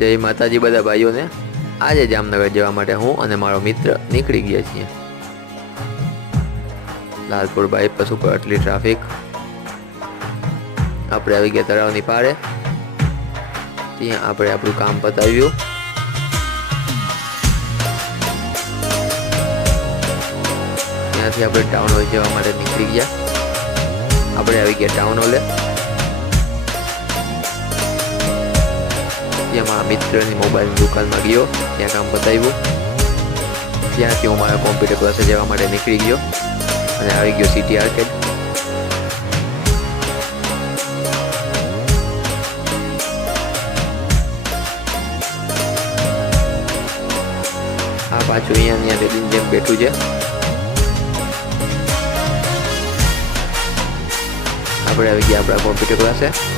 જય માતાજી બધા ભાઈઓને। આજે જામનગર જવા માટે હું અને મારો મિત્ર નીકળી ગયા છીએ। લાલપુર બાયપાસ ઉપર આટલી ટ્રાફિક। આપણે આવી ગયા તળાવની પાળે। ત્યાં આપણે આપણું કામ પતાવ્યું। ત્યાંથી આપણે ટાઉન હોલ જવા માટે નીકળી ગયા। આપણે આવી ગયા ટાઉન હોલે। ત્યાં મારા મિત્રની મોબાઈલની દુકાનમાં ગયો, ત્યાં કામ પતાવ્યું। ત્યાંથી હું મારા કોમ્પ્યુટર ક્લાસે જવા માટે નીકળી ગયો અને આવી ગયો સિટી આર્કેડ। આ પાછું અહીંયા રેલીની જેમ બેઠું છે। આપણે આવી ગયા આપણા કોમ્પ્યુટર ક્લાસે।